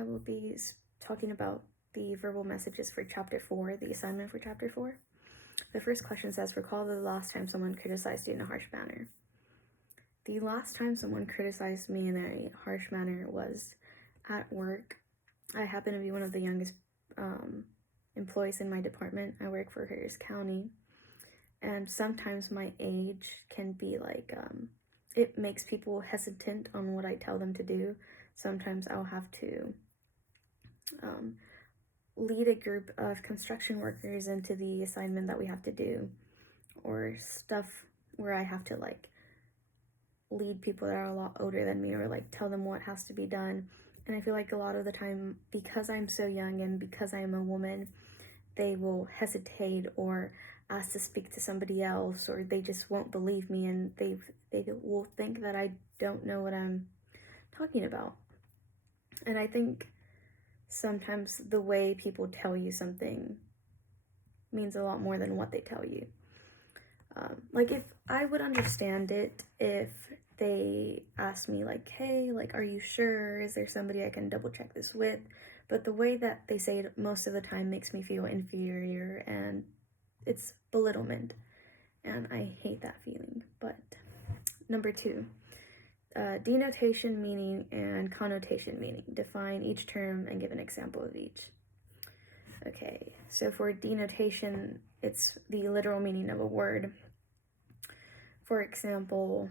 I will be talking about the verbal messages for chapter 4, the assignment for chapter 4. The first question says, recall the last time someone criticized you in a harsh manner. The last time someone criticized me in a harsh manner was at work. I happen to be one of the youngest employees in my department. I work for Harris County, and sometimes my age can be like, it makes people hesitant on what I tell them to do. Sometimes I'll have to lead a group of construction workers into the assignment that we have to do, or stuff where I have to like lead people that are a lot older than me, or like tell them what has to be done. And I feel like a lot of the time, because I'm so young and because I am a woman, they will hesitate or ask to speak to somebody else, or they just won't believe me, and they will think that I don't know what I'm talking about. And I think sometimes the way people tell you something means a lot more than what they tell you. Like, if I would understand it if they asked me like, hey, like, are you sure? Is there somebody I can double check this with? But the way that they say it most of the time makes me feel inferior, and it's belittlement, and I hate that feeling. But number 2, denotation meaning and connotation meaning. Define each term and give an example of each. Okay, so for denotation, it's the literal meaning of a word. For example,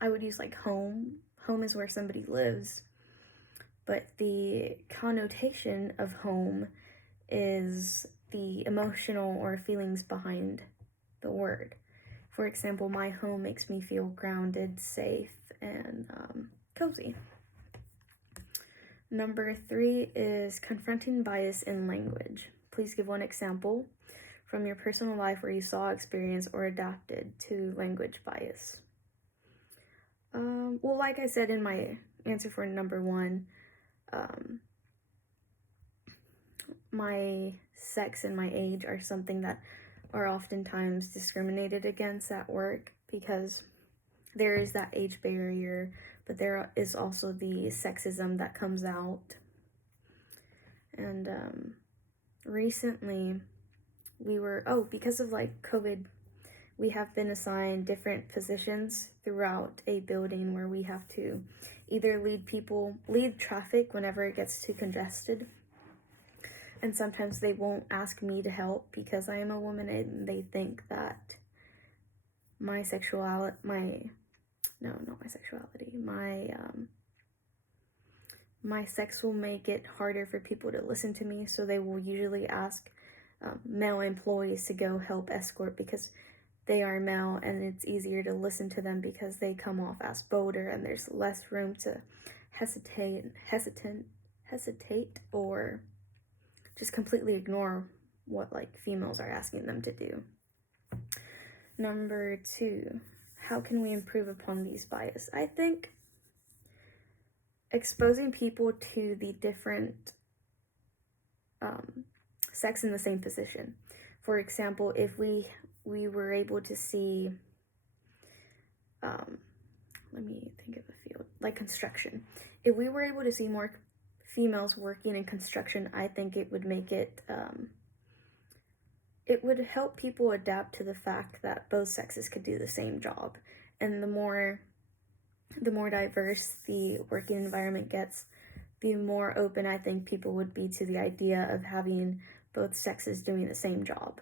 I would use like home. Home is where somebody lives, but the connotation of home is the emotional or feelings behind the word. For example, my home makes me feel grounded, safe, and cozy. Number 3 is confronting bias in language. Please give one example from your personal life where you saw, experienced, or adapted to language bias. Well, like I said in my answer for number 1, my sex and my age are something that are oftentimes discriminated against at work, because there is that age barrier, but there is also the sexism that comes out. And recently because of like COVID, we have been assigned different positions throughout a building where we have to either lead traffic whenever it gets too congested. And sometimes they won't ask me to help because I am a woman, and they think that my sex will make it harder for people to listen to me, so they will usually ask male employees to go help escort because they are male, and it's easier to listen to them because they come off as bolder, and there's less room to hesitate, or just completely ignore what like females are asking them to do. Number 2, how can we improve upon these bias? I think exposing people to the different sex in the same position. For example, if we were able to see, let me think of a field, like construction. If we were able to see more females working in construction, I think it would make it would help people adapt to the fact that both sexes could do the same job. And the more diverse the working environment gets, the more open I think people would be to the idea of having both sexes doing the same job.